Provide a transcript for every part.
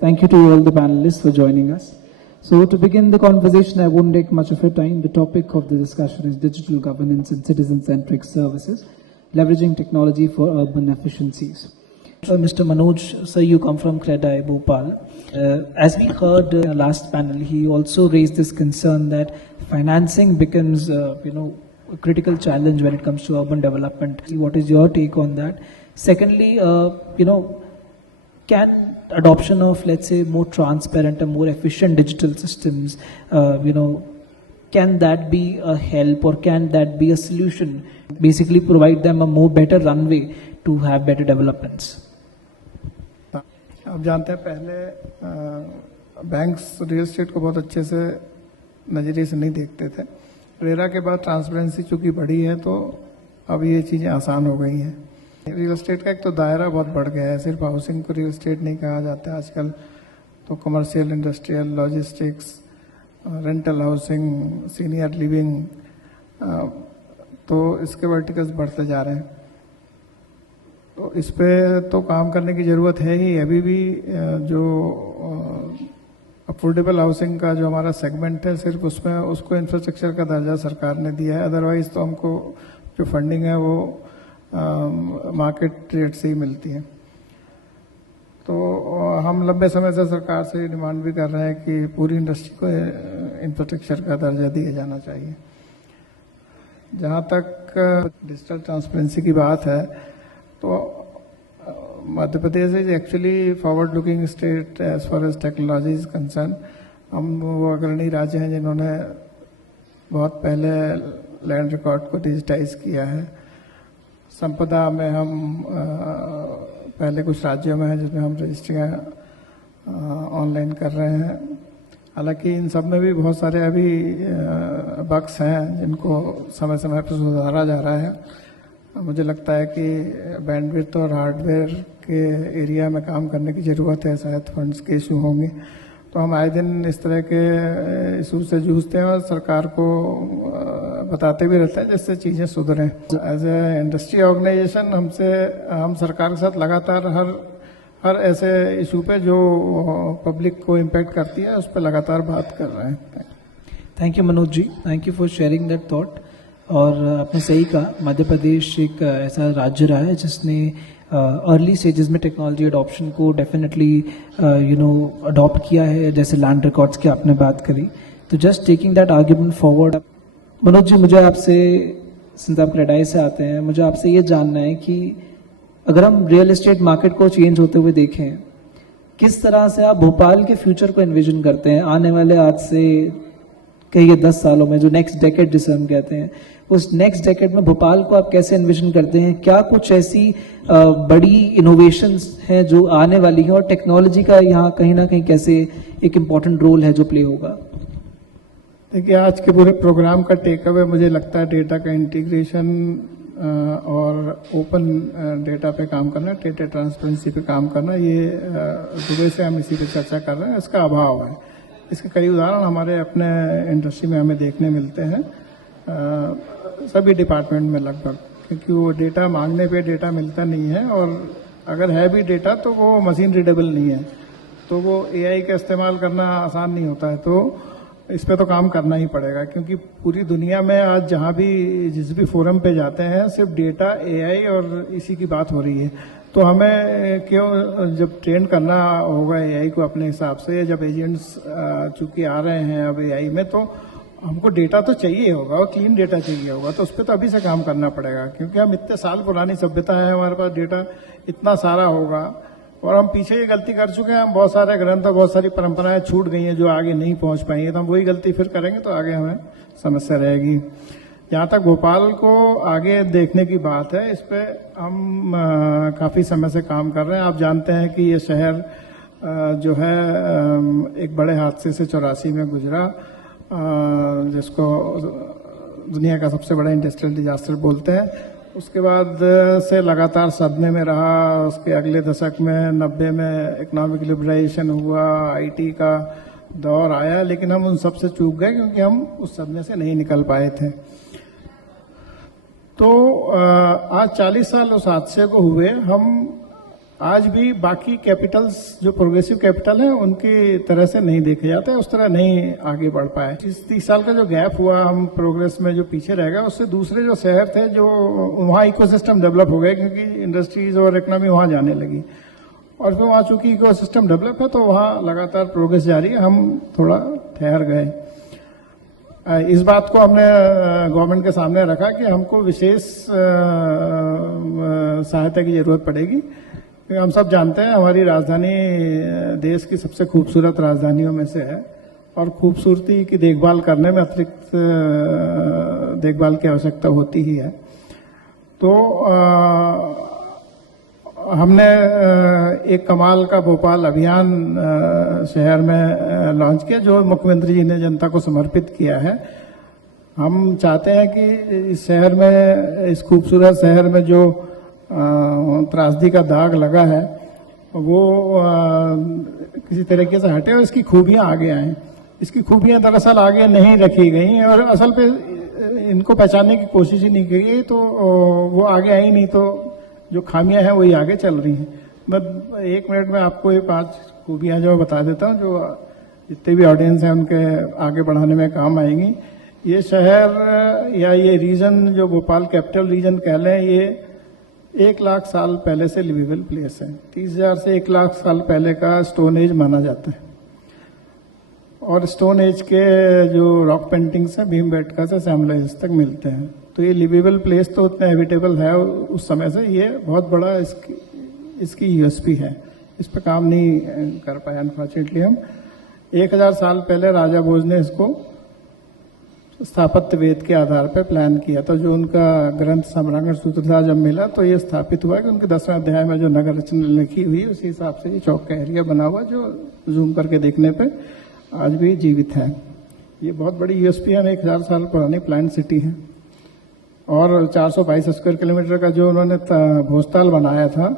Thank you to all the panelists for joining us. So to begin the conversation, I won't take much of your time. The topic of the discussion is digital governance and citizen-centric services, leveraging technology for urban efficiencies. Mr. Manoj, sir, you come from CREDAI, Bhopal. As we heard in the last panel, he also raised this concern that financing becomes, a critical challenge when it comes to urban development. What is your take on that? Secondly, can adoption of, let's say, more transparent and more efficient digital systems, can that be a help or can that be a solution? Basically provide them a more better runway to have better developments. आप जानते हैं पहले banks real estate को बहुत अच्छे से नज़रिए से नहीं देखते थे। रेरा के बाद ट्रांसपेरेंसी चूंकि बढ़ी है तो अब ये चीज़ें आसान हो गई हैं। रियल एस्टेट का एक तो दायरा बहुत बढ़ गया है, सिर्फ हाउसिंग को रियल एस्टेट नहीं कहा जाता है आजकल, तो commercial, industrial, logistics, rental housing, senior living, तो इसके वर्टिकल्स बढ़ते जा रहे हैं। तो इस पे तो काम करने की ज़रूरत है ही। अभी भी जो अफोर्डेबल हाउसिंग का जो हमारा सेगमेंट है, सिर्फ उसमें उसको इंफ्रास्ट्रक्चर का दर्जा सरकार ने दिया है, अदरवाइज तो हमको जो फंडिंग है वो मार्केट रेट से ही मिलती है। तो हम लंबे समय से सरकार से डिमांड भी कर रहे हैं कि पूरी इंडस्ट्री को इंफ्रास्ट्रक्चर का दर्जा दिया जाना चाहिए। जहाँ तक डिजिटल ट्रांसपेरेंसी की बात है तो Madhya Pradesh is actually forward looking state as far as technology is concern. हम वो अग्रणी राज्य हैं जिन्होंने बहुत पहले लैंड रिकॉर्ड को डिजिटाइज किया है। संपदा में हम पहले कुछ राज्यों में हैं जिसमें हम रजिस्ट्रियाँ ऑनलाइन कर रहे हैं। हालांकि इन सब में भी बहुत सारे अभी बग्स हैं जिनको समय समय पर सुधारा जा रहा है। मुझे लगता है कि बैंडविड्थ और हार्डवेयर के एरिया में काम करने की ज़रूरत है, शायद फंड्स के इशू होंगे। तो हम आए दिन इस तरह के इशू से जूझते हैं और सरकार को बताते भी रहते हैं जिससे चीज़ें सुधरें। एज ए इंडस्ट्री ऑर्गेनाइजेशन हम सरकार के साथ लगातार हर ऐसे इशू पे जो पब्लिक को इम्पैक्ट करती है उस पर लगातार बात कर रहे हैं। Thank you Manoj ji, thank you for sharing that thought. और आपने सही कहा, मध्य प्रदेश एक ऐसा राज्य रहा है जिसने अर्ली स्टेजेस में टेक्नोलॉजी अडॉप्शन को डेफिनेटली अडॉप्ट किया है, जैसे लैंड रिकॉर्ड्स की आपने बात करी। तो just taking that argument forward, Manoj ji, मुझे आपसे, सिंस आप क्रेडाई से आते हैं, मुझे आपसे ये जानना है कि अगर हम रियल एस्टेट मार्केट को चेंज होते हुए देखें, किस तरह से आप भोपाल के फ्यूचर को एनविजन करते हैं आने वाले, आज से कहिए 10 सालों में, जो नेक्स्ट डेकेड जिसे हम कहते हैं, उस नेक्स्ट डेकेड में भोपाल को आप कैसे एनविजन करते हैं? क्या कुछ ऐसी बड़ी इनोवेशंस हैं जो आने वाली है और टेक्नोलॉजी का यहाँ कहीं ना कहीं कैसे एक इम्पॉर्टेंट रोल है जो प्ले होगा? देखिए, आज के पूरे प्रोग्राम का टेक अवे मुझे लगता है डेटा का इंटीग्रेशन और ओपन डेटा पे काम करना, डेटा ट्रांसपेरेंसी पे काम करना, ये दुबई से हम इसी पे चर्चा कर रहे हैं। इसका अभाव है। इसके कई उदाहरण हमारे अपने इंडस्ट्री में हमें देखने मिलते हैं, सभी डिपार्टमेंट में लगभग, क्योंकि वो डेटा मांगने पे डेटा मिलता नहीं है, और अगर है भी डेटा तो वो मशीन रीडेबल नहीं है, तो वो एआई का इस्तेमाल करना आसान नहीं होता है। तो इस पे तो काम करना ही पड़ेगा, क्योंकि पूरी दुनिया में आज जहाँ भी जिस भी फोरम पे जाते हैं सिर्फ डेटा, एआई और इसी की बात हो रही है। तो हमें क्यों, जब ट्रेन करना होगा एआई को अपने हिसाब से, जब एजेंट्स चूंकि आ रहे हैं अब एआई में, तो हमको डेटा तो चाहिए होगा और क्लीन डेटा चाहिए होगा। तो उस पर तो अभी से काम करना पड़ेगा, क्योंकि हम इतने साल पुरानी सभ्यता है, हमारे पास डेटा इतना सारा होगा, और हम पीछे ये गलती कर चुके हैं। हम बहुत सारे ग्रंथ और बहुत सारी परंपराएं छूट गई हैं जो आगे नहीं पहुंच पाई हैं, तो हम वही गलती फिर करेंगे तो आगे हमें समस्या रहेगी। जहाँ तक भोपाल को आगे देखने की बात है, इस पे हम काफ़ी समय से काम कर रहे हैं। आप जानते हैं कि ये शहर जो है एक बड़े हादसे से 84 में गुजरा, जिसको दुनिया का सबसे बड़ा इंडस्ट्रियल डिजास्टर बोलते हैं। उसके बाद से लगातार सदमे में रहा। उसके अगले दशक में 90 में इकोनॉमिक लिबरलाइजेशन हुआ, आईटी का दौर आया, लेकिन हम उन सब से चूक गए क्योंकि हम उस सदमे से नहीं निकल पाए थे। तो आज 40 साल उस हादसे को हुए, हम आज भी बाकी कैपिटल्स जो प्रोग्रेसिव कैपिटल है उनकी तरह से नहीं देखे जाते, उस तरह नहीं आगे बढ़ पाए। इस 30 साल का जो गैप हुआ, हम प्रोग्रेस में जो पीछे रह गए, उससे दूसरे जो शहर थे जो वहाँ इकोसिस्टम डेवलप हो गए, क्योंकि इंडस्ट्रीज और इकोनॉमी वहाँ जाने लगी, और फिर वहाँ चूंकि इकोसिस्टम डेवलप है तो वहाँ लगातार प्रोग्रेस जारी है, हम थोड़ा ठहर गए। इस बात को हमने गवर्नमेंट के सामने रखा कि हमको विशेष सहायता की जरूरत पड़ेगी। हम सब जानते हैं हमारी राजधानी देश की सबसे खूबसूरत राजधानियों में से है, और खूबसूरती की देखभाल करने में अतिरिक्त देखभाल की आवश्यकता होती ही है। तो हमने एक कमाल का भोपाल अभियान शहर में लॉन्च किया, जो मुख्यमंत्री जी ने जनता को समर्पित किया है। हम चाहते हैं कि इस शहर में, इस खूबसूरत शहर में जो त्रासदी का दाग लगा है वो किसी तरीके से हटे और इसकी खूबियां आगे आए। इसकी खूबियां दरअसल आगे नहीं रखी गई हैं और असल पे इनको पहचानने की कोशिश ही नहीं की गई, तो वो आगे आई नहीं, तो जो खामियां हैं वही आगे चल रही हैं। मैं 1 मिनट में आपको ये 5 खूबियां जो बता देता हूं, जो जितने भी ऑडियंस हैं उनके आगे बढ़ाने में काम आएंगी। ये शहर या ये रीजन जो भोपाल कैपिटल रीजन कह लें, ये 1 लाख साल पहले से लिवेबल प्लेस है। 30,000 से 1 लाख साल पहले का स्टोन एज माना जाता है, और स्टोन एज के जो रॉक पेंटिंग्स हैं भीमबेटका से श्यामला एज तक मिलते हैं। तो ये लिवेबल प्लेस तो उतना हैबिटेबल है उस समय से, ये बहुत बड़ा इसकी यूएसपी है। इस पर काम नहीं कर पाए अनफॉर्चुनेटली हम। 1000 साल पहले राजा भोज ने इसको स्थापत्य वेद के आधार पर प्लान किया था। जो उनका ग्रंथ सम्रांगण सूत्र था जब मिला, तो ये स्थापित हुआ कि उनके 10वें अध्याय में जो नगर रचना लिखी हुई है उसी हिसाब से ये चौक का एरिया बना हुआ, जो जूम करके देखने पे आज भी जीवित है। ये बहुत बड़ी यूएसपी है, 1000 साल पुरानी प्लान सिटी है, और 422 स्क्वायर किलोमीटर का जो उन्होंने भोजताल बनाया था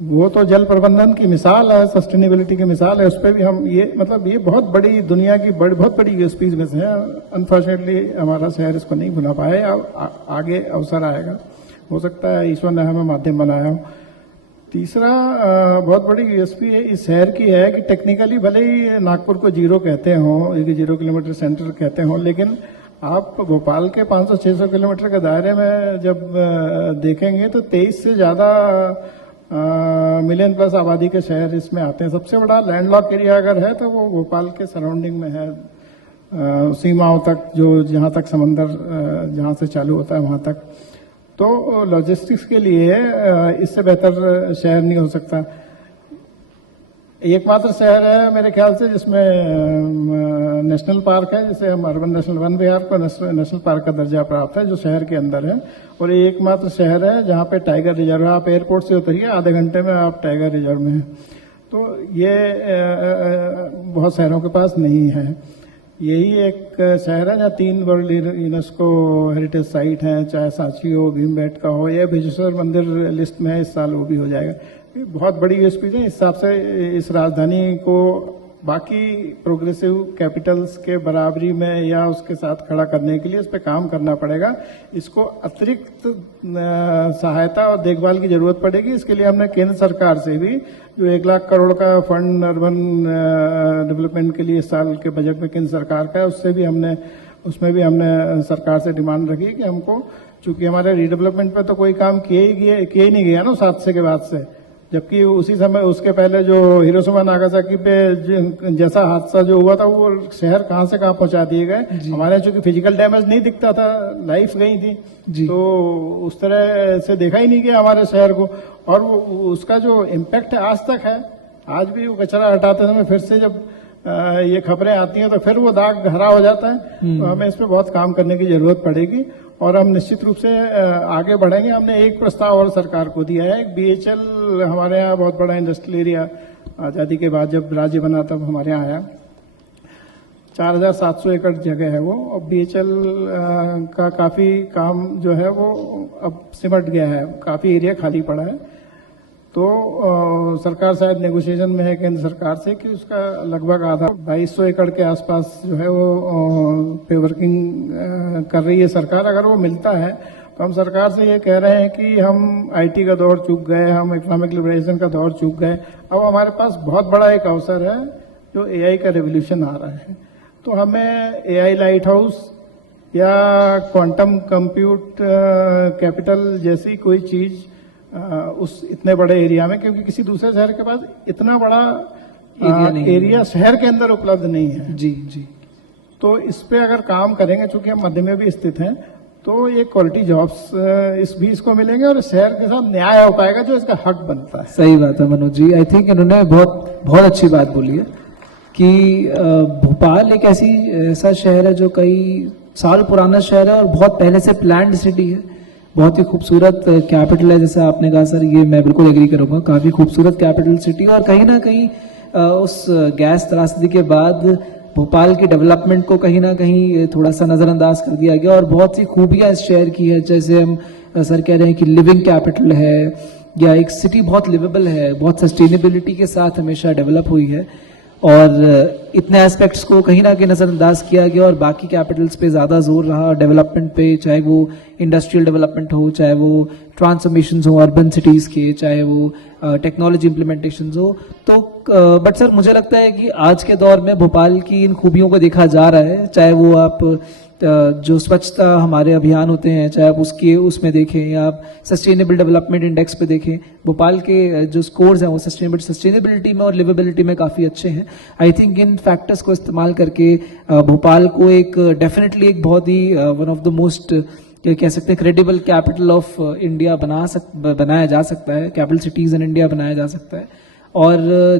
वो तो जल प्रबंधन की मिसाल है, सस्टेनेबिलिटी की मिसाल है। उस पर भी हम ये ये बहुत बड़ी दुनिया की बहुत बड़ी यूएसपीज में से है। अनफॉर्चुनेटली हमारा शहर इसको नहीं भुला पाया, आगे अवसर आएगा, हो सकता है ईश्वर ने हमें माध्यम बनाया हो। तीसरा बहुत बड़ी यूएसपी है इस शहर की है कि टेक्निकली भले ही नागपुर को जीरो कहते हों, 0 किलोमीटर सेंटर कहते हों, लेकिन आप भोपाल के 500-600 किलोमीटर के दायरे में जब देखेंगे तो 23 से ज्यादा मिलियन प्लस आबादी के शहर इसमें आते हैं। सबसे बड़ा लैंडलॉक एरिया अगर है तो वो भोपाल के सराउंडिंग में है, सीमाओं तक, जो जहां तक समंदर जहां से चालू होता है वहां तक। तो लॉजिस्टिक्स के लिए इससे बेहतर शहर नहीं हो सकता। एकमात्र शहर है मेरे ख्याल से जिसमें नेशनल पार्क है, जिसे हम अर्बन नेशनल वन विहार को नेशनल पार्क का दर्जा प्राप्त है, जो शहर के अंदर है। और ये एकमात्र शहर है जहां पे टाइगर रिजर्व है। आप एयरपोर्ट से उतरिए, आधे घंटे में आप टाइगर रिजर्व में हैं। तो ये बहुत शहरों के पास नहीं है। यही एक शहर है जहाँ 3 वर्ल्ड यूनेस्को हेरिटेज साइट हैं, चाहे सांची हो, भीमबेटका हो, या बिजेश्वर मंदिर लिस्ट में है, इस साल वो भी हो जाएगा। बहुत बड़ी यूएसपी है। इस हिसाब से इस राजधानी को बाकी प्रोग्रेसिव कैपिटल्स के बराबरी में या उसके साथ खड़ा करने के लिए इस पे काम करना पड़ेगा। इसको अतिरिक्त सहायता और देखभाल की जरूरत पड़ेगी। इसके लिए हमने केंद्र सरकार से भी जो 1 लाख करोड़ का फंड अर्बन डेवलपमेंट के लिए इस साल के बजट में केंद्र सरकार का है, उसमें भी हमने सरकार से डिमांड रखी कि हमको, चूंकि हमारे रीडेवलपमेंट पे तो कोई काम किए ही नहीं गया ना 7 के बाद से, जबकि उसी समय उसके पहले जो हिरोशिमा नागासाकी पे जैसा हादसा जो हुआ था वो शहर कहां से कहां पहुंचा दिए गए। हमारे चूंकि फिजिकल डैमेज नहीं दिखता था, लाइफ गई थी, तो उस तरह से देखा ही नहीं गया हमारे शहर को। और उसका जो इम्पैक्ट आज तक है, आज भी वो कचरा हटाते समय फिर से जब ये खबरें आती हैं तो फिर वो दाग हरा हो जाता है। तो हमें इस पे बहुत काम करने की जरूरत पड़ेगी और हम निश्चित रूप से आगे बढ़ेंगे। हमने एक प्रस्ताव और सरकार को दिया है। बीएचएल हमारे यहाँ बहुत बड़ा इंडस्ट्रियल एरिया आजादी के बाद जब राज्य बना तब हमारे यहाँ आया, 4700 एकड़ जगह है वो। और बीएचएल का काफी काम जो है वो अब सिमट गया है, काफी एरिया खाली पड़ा है। तो सरकार शायद नेगोशिएशन में है केंद्र सरकार से कि उसका लगभग आधा 2200 एकड़ के आसपास जो है वो पे वर्किंग कर रही है सरकार। अगर वो मिलता है तो हम सरकार से ये कह रहे हैं कि हम आईटी का दौर चूक गए, हम इकोनॉमिक लिबरेशन का दौर चूक गए। अब हमारे पास बहुत बड़ा एक अवसर है जो एआई का रेवोल्यूशन आ रहा है। तो हमें एआई लाइट हाउस या क्वांटम कंप्यूट कैपिटल जैसी कोई चीज उस इतने बड़े एरिया में, क्योंकि किसी दूसरे शहर के पास इतना बड़ा एरिया शहर के अंदर उपलब्ध नहीं है। जी जी। तो इस पे अगर काम करेंगे, चूंकि हम मध्य में भी स्थित हैं, तो ये क्वालिटी जॉब्स इसको मिलेंगे और शहर के साथ न्याय हो पाएगा जो इसका हक बनता है। सही बात है मनोज जी। आई थिंक इन्होंने बहुत अच्छी बात बोली है कि भोपाल एक ऐसा शहर है जो कई साल पुराना शहर है और बहुत पहले से प्लान्ड सिटी है, बहुत ही खूबसूरत कैपिटल है। जैसे आपने कहा सर, ये मैं बिल्कुल एग्री करूंगा, काफी खूबसूरत कैपिटल सिटी। और कहीं ना कहीं उस गैस त्रासदी के बाद भोपाल की डेवलपमेंट को कहीं ना कहीं थोड़ा सा नजरअंदाज कर दिया गया और बहुत सी खूबियां इस शहर की है। जैसे हम सर कह रहे हैं कि लिविंग कैपिटल है, या एक सिटी बहुत लिवेबल है, बहुत सस्टेनेबिलिटी के साथ हमेशा डेवलप हुई है। और इतने एस्पेक्ट्स को कहीं ना कहीं नजरअंदाज किया गया और बाकी कैपिटल्स पे ज्यादा जोर रहा डेवलपमेंट पे, चाहे वो इंडस्ट्रियल डेवलपमेंट हो, चाहे वो ट्रांसफॉर्मेशन हो अर्बन सिटीज के, चाहे वो टेक्नोलॉजी इम्प्लीमेंटेशन हो। तो बट सर मुझे लगता है कि आज के दौर में भोपाल की इन खूबियों को देखा जा रहा है, चाहे वो आप जो स्वच्छता हमारे अभियान होते हैं, चाहे आप उसमें देखें, या आप सस्टेनेबल डेवलपमेंट इंडेक्स पे देखें, भोपाल के जो स्कोर्स हैं वो सस्टेनेबिलिटी में और लिवेबिलिटी में काफ़ी अच्छे हैं। आई थिंक इन फैक्टर्स को इस्तेमाल करके भोपाल को एक डेफिनेटली एक बहुत ही वन ऑफ द मोस्ट कह सकते हैं क्रेडिबल कैपिटल ऑफ इंडिया बनाया जा सकता है, कैपिटल सिटीज इन इंडिया बनाया जा सकता है। और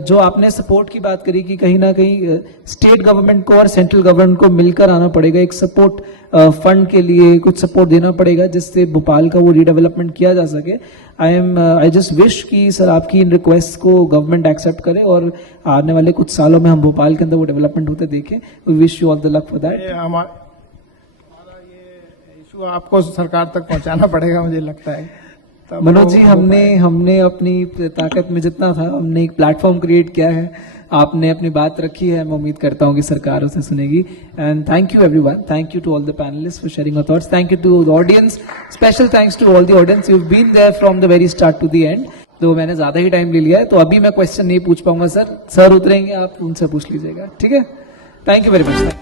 जो आपने सपोर्ट की बात करी कि कहीं ना कहीं स्टेट गवर्नमेंट को और सेंट्रल गवर्नमेंट को मिलकर आना पड़ेगा, एक सपोर्ट फंड के लिए कुछ सपोर्ट देना पड़ेगा जिससे भोपाल का वो रीडेवलपमेंट किया जा सके। आई जस्ट विश कि सर आपकी इन रिक्वेस्ट को गवर्नमेंट एक्सेप्ट करे और आने वाले कुछ सालों में हम भोपाल के अंदर वो डेवलपमेंट होते देखें। We wish you all the luck for that. हमारा ये इशू आपको सरकार तक पहुंचाना पड़ेगा, मुझे लगता है। मनोज जी, हमने अपनी ताकत में जितना था हमने एक प्लेटफॉर्म क्रिएट किया है, आपने अपनी बात रखी है, मैं उम्मीद करता हूँ कि सरकार उसे सुनेगी। And thank you everyone, thank you to all the panelist for sharing your thoughts, thank you to the audience, special thanks to all the audience, you have been there from the very start to the end. तो मैंने ज्यादा ही time ले लिया है, तो अभी मैं question नहीं पूछ पाऊंगा सर उतरेंगे, आप उनसे पूछ लीजिएगा, ठीक है? Thank you very much.